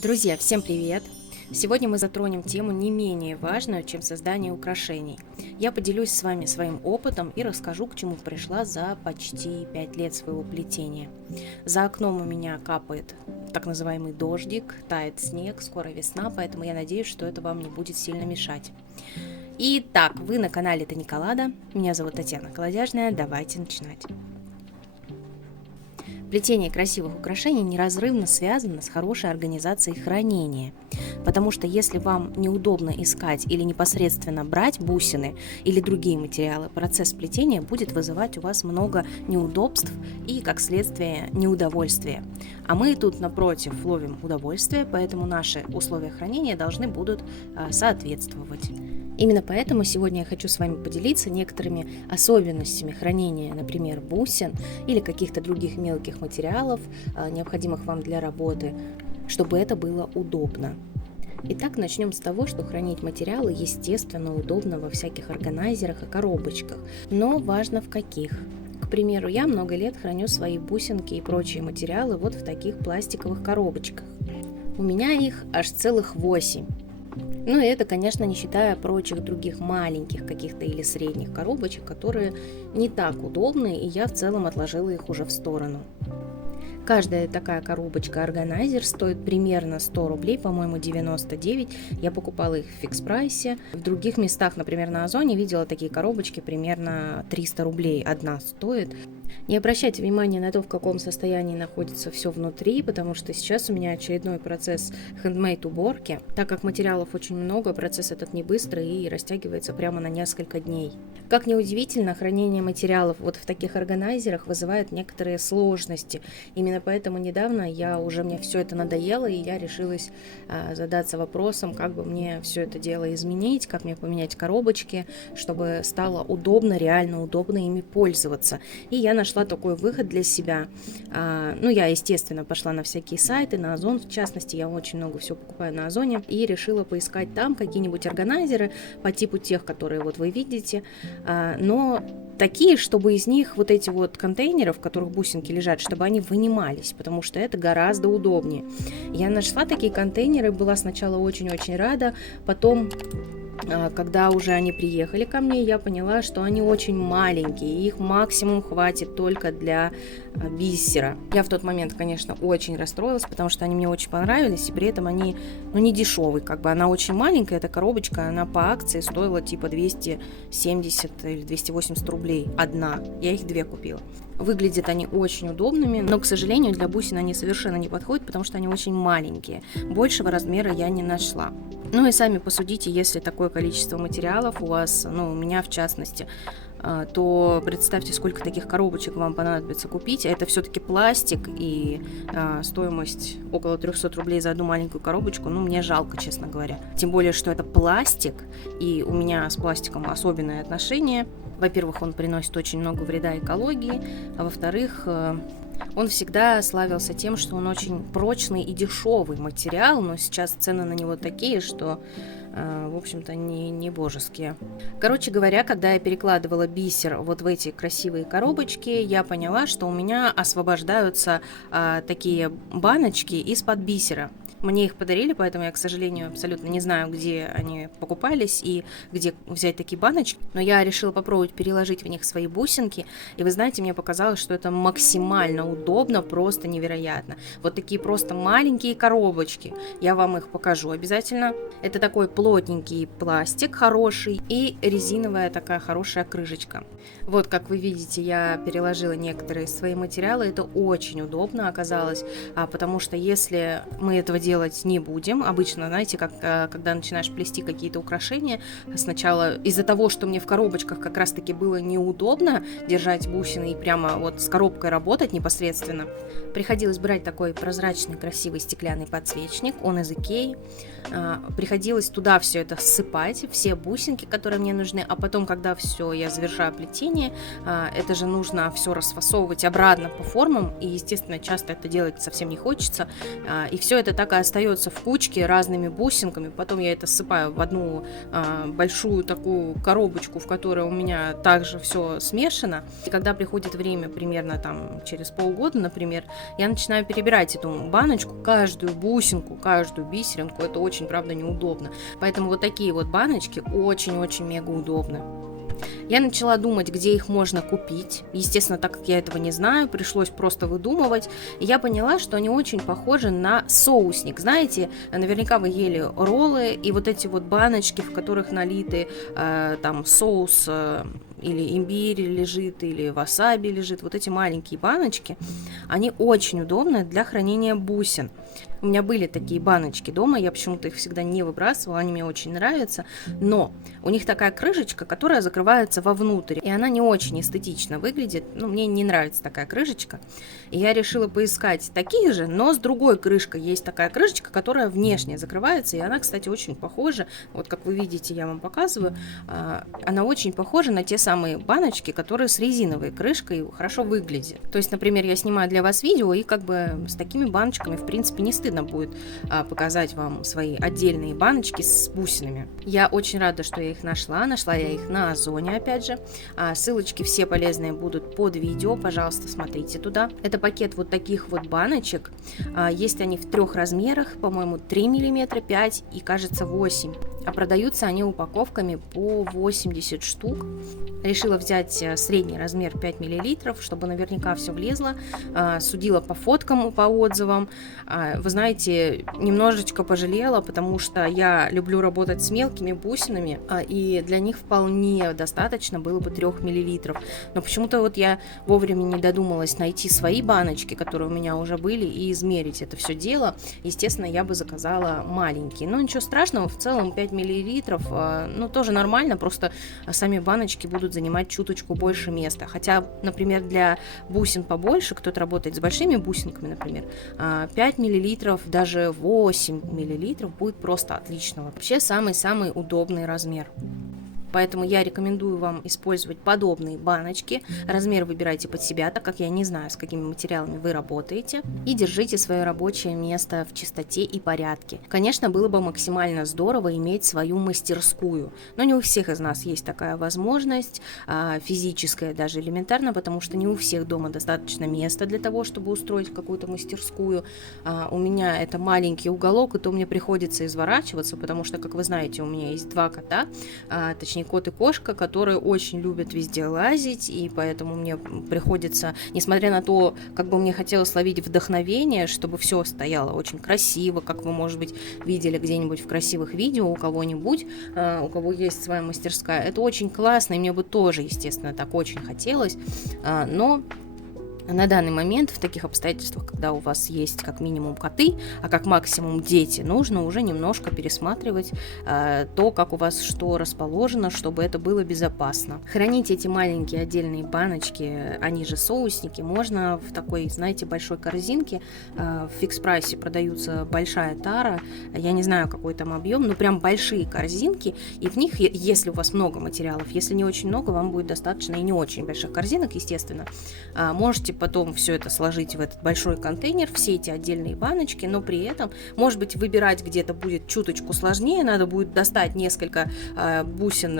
Друзья, всем привет! Сегодня мы затронем тему не менее важную, чем создание украшений. Я поделюсь с вами своим опытом и расскажу, к чему пришла за почти 5 лет своего плетения. За окном у меня капает так называемый дождик, тает снег, скоро весна, поэтому я надеюсь, что это вам не будет сильно мешать. Итак, вы на канале Таниколада, меня зовут Татьяна Колодяжная, давайте начинать. Плетение красивых украшений неразрывно связано с хорошей организацией хранения, потому что если вам неудобно искать или непосредственно брать бусины или другие материалы, процесс плетения будет вызывать у вас много неудобств и, как следствие, неудовольствия. А мы тут, напротив, ловим удовольствие, поэтому наши условия хранения должны будут соответствовать. Именно поэтому сегодня я хочу с вами поделиться некоторыми особенностями хранения, например, бусин или каких-то других мелких материалов, необходимых вам для работы, чтобы это было удобно. Итак, начнем с того, что хранить материалы, естественно, удобно во всяких органайзерах и коробочках, но важно в каких. К примеру, я много лет храню свои бусинки и прочие материалы вот в таких пластиковых коробочках. У меня их аж целых 8. Ну и это, конечно, не считая прочих других маленьких каких-то или средних коробочек, которые не так удобны, и я в целом отложила их уже в сторону. Каждая такая коробочка-органайзер стоит примерно 100 рублей, по-моему, 99. Я покупала их в фикс-прайсе. В других местах, например, на Озоне, видела такие коробочки, примерно 300 рублей одна стоит. Не обращайте внимания на то, в каком состоянии находится все внутри, потому что сейчас у меня очередной процесс handmade уборки. Так как материалов очень много, процесс этот не быстрый и растягивается прямо на несколько дней. Как ни удивительно, хранение материалов вот в таких органайзерах вызывает некоторые сложности. Именно поэтому недавно мне все это надоело, и я решилась задаться вопросом, как бы мне все это дело изменить, как мне поменять коробочки, чтобы стало удобно, реально удобно ими пользоваться. И я нашла такой выход для себя. Я, естественно, пошла на всякие сайты, на Озон, в частности, я очень много всего покупаю на Озоне, и решила поискать там какие-нибудь органайзеры по типу тех, которые вот вы видите, но такие, чтобы из них вот эти вот контейнеры, в которых бусинки лежат, чтобы они вынимались, потому что это гораздо удобнее. Я нашла такие контейнеры, была сначала очень-очень рада, потом, когда уже они приехали ко мне, я поняла, что они очень маленькие, и их максимум хватит только для бисера. Я в тот момент, конечно, очень расстроилась, потому что они мне очень понравились, и при этом они, не дешевые, она очень маленькая, эта коробочка, она по акции стоила типа 270 или 280 рублей одна, я их 2 купила. Выглядят они очень удобными, но, к сожалению, для бусин они совершенно не подходят, потому что они очень маленькие. Большего размера я не нашла. Ну и сами посудите, если такое количество материалов у вас, у меня в частности, то представьте, сколько таких коробочек вам понадобится купить. Это все-таки пластик, и стоимость около 300 рублей за одну маленькую коробочку, мне жалко, честно говоря. Тем более, что это пластик, и у меня с пластиком особенное отношение. Во-первых, он приносит очень много вреда экологии, а во-вторых, он всегда славился тем, что он очень прочный и дешевый материал, но сейчас цены на него такие, что, в общем-то, не божеские. Короче говоря, когда я перекладывала бисер вот в эти красивые коробочки, я поняла, что у меня освобождаются такие баночки из-под бисера. Мне их подарили, поэтому я, к сожалению, абсолютно не знаю, где они покупались и где взять такие баночки. Но я решила попробовать переложить в них свои бусинки. И вы знаете, мне показалось, что это максимально удобно, просто невероятно. Вот такие просто маленькие коробочки. Я вам их покажу обязательно. Это такой плотненький пластик хороший и резиновая такая хорошая крышечка. Вот, как вы видите, я переложила некоторые свои материалы. Это очень удобно оказалось, потому что если мы этого делать не будем, обычно, знаете, когда начинаешь плести какие-то украшения, сначала из-за того, что мне в коробочках как раз-таки было неудобно держать бусины и прямо вот с коробкой работать непосредственно, приходилось брать такой прозрачный красивый стеклянный подсвечник, он из Икеи, приходилось туда все это ссыпать, все бусинки, которые мне нужны, а потом, когда все, я завершаю плетение, это же нужно все расфасовывать обратно по формам, и, естественно, часто это делать совсем не хочется, и все это так и остается в кучке разными бусинками. Потом я это ссыпаю в одну большую такую коробочку, в которой у меня также все смешано. И когда приходит время, примерно там через полгода, например, я начинаю перебирать эту баночку, каждую бусинку, каждую бисеринку. Это очень, правда, неудобно. Поэтому вот такие вот баночки очень-очень мега удобны. Я начала думать, где их можно купить. Естественно, так как я этого не знаю, пришлось просто выдумывать. И я поняла, что они очень похожи на соусник. Знаете, наверняка вы ели роллы, и вот эти вот баночки, в которых налиты там соус или имбирь лежит, или васаби лежит. Вот эти маленькие баночки, они очень удобны для хранения бусин. У меня были такие баночки дома, я почему-то их всегда не выбрасывала, они мне очень нравятся, но у них такая крышечка, которая закрывается вовнутрь, и она не очень эстетично выглядит, мне не нравится такая крышечка, и я решила поискать такие же, но с другой крышкой. Есть такая крышечка, которая внешне закрывается, и она, кстати, очень похожа, вот как вы видите, я вам показываю, она очень похожа на те самые баночки, которые с резиновой крышкой хорошо выглядят. То есть, например, я снимаю для вас видео, и как бы с такими баночками, в принципе, не стыдно будет показать вам свои отдельные баночки с бусинами. Я очень рада, что я их нашла. Нашла я их на Озоне, опять же. Ссылочки все полезные будут под видео. Пожалуйста, смотрите туда. Это пакет вот таких вот баночек. Есть они в 3 размерах, по-моему, 3 мм, 5 и, кажется, 8. А продаются они упаковками по 80 штук. Решила взять средний размер 5 мл, чтобы наверняка все влезло. Судила по фоткам, по отзывам. Вы знаете, немножечко пожалела, потому что я люблю работать с мелкими бусинами, и для них вполне достаточно было бы 3 мл. Но почему-то вот я вовремя не додумалась найти свои баночки, которые у меня уже были, и измерить это все дело. Естественно, я бы заказала маленькие. Но ничего страшного, в целом 5 мл, тоже нормально, просто сами баночки будут занимать чуточку больше места. Хотя, например, для бусин побольше, кто-то работает с большими бусинками, например, 5 мл, даже 8 мл будет просто отлично. Вообще самый-самый удобный размер. Поэтому я рекомендую вам использовать подобные баночки. Размер выбирайте под себя, так как я не знаю, с какими материалами вы работаете. И держите свое рабочее место в чистоте и порядке. Конечно, было бы максимально здорово иметь свою мастерскую. Но не у всех из нас есть такая возможность, физическая даже элементарно, потому что не у всех дома достаточно места для того, чтобы устроить какую-то мастерскую. У меня это маленький уголок, и то мне приходится изворачиваться, потому что, как вы знаете, у меня есть 2 кота, точнее кот и кошка, которые очень любят везде лазить, и поэтому мне приходится, несмотря на то, как бы мне хотелось ловить вдохновение, чтобы все стояло очень красиво, как вы, может быть, видели где-нибудь в красивых видео у кого-нибудь, у кого есть своя мастерская. Это очень классно, и мне бы тоже, естественно, так очень хотелось, но на данный момент в таких обстоятельствах, когда у вас есть как минимум коты, а как максимум дети, нужно уже немножко пересматривать то, как у вас что расположено, чтобы это было безопасно. Хранить эти маленькие отдельные баночки, они же соусники, можно в такой, знаете, большой корзинке. В фикс-прайсе продаются большая тара, я не знаю, какой там объем, но прям большие корзинки, и в них, если у вас много материалов, если не очень много, вам будет достаточно и не очень больших корзинок, естественно, можете потом все это сложить в этот большой контейнер, все эти отдельные баночки, но при этом, может быть, выбирать где-то будет чуточку сложнее, надо будет достать несколько бусин,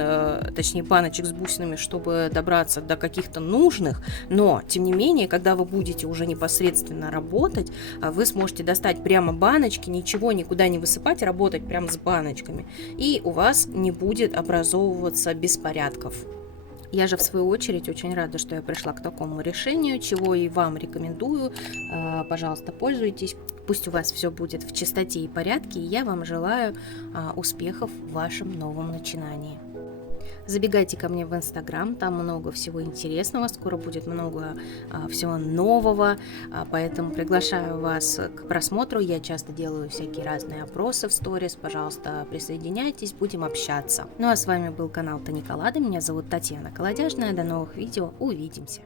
точнее баночек с бусинами, чтобы добраться до каких-то нужных, но, тем не менее, когда вы будете уже непосредственно работать, вы сможете достать прямо баночки, ничего никуда не высыпать, работать прямо с баночками, и у вас не будет образовываться беспорядков. Я же, в свою очередь, очень рада, что я пришла к такому решению, чего и вам рекомендую. Пожалуйста, пользуйтесь. Пусть у вас все будет в чистоте и порядке, и я вам желаю успехов в вашем новом начинании. Забегайте ко мне в Инстаграм, там много всего интересного, скоро будет много всего нового, поэтому приглашаю вас к просмотру. Я часто делаю всякие разные опросы в сторис, пожалуйста, присоединяйтесь, будем общаться. Ну а с вами был канал Таниколада, меня зовут Татьяна Колодяжная, до новых видео, увидимся!